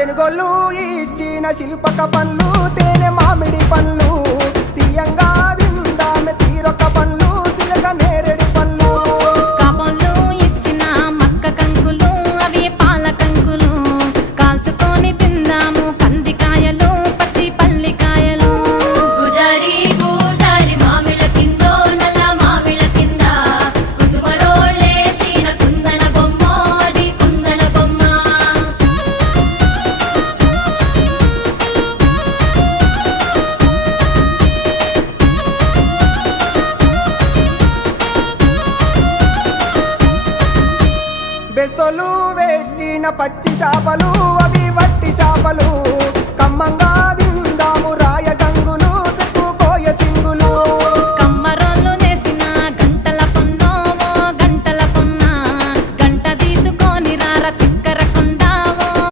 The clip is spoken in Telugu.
తెనుగోళ్ళు ఇచ్చిన శిల్పక పండ్లు తేనె మామిడి పండ్లు తీయంగా తిందామె తీరొక్క పండ్లు చిలక నేరేడు పండ్లు కాబోళ్ళు ఇచ్చిన మక్క కంకులు అవి పాల కంకులు కాల్చుకొని తిందాము కందికాయలు పచ్చి పల్లికాయలు గుజారి గుజారి మామిళ్ళ కిందో నల్ల మామిళ్ళ కింద కుసుమరోళ్ళేసిన కుందన బొమ్మ అది కుందన బొమ్మ బెస్తోలు పెట్టిన పచ్చి చేపలు అవి వట్టి చేపలు కమ్మంగా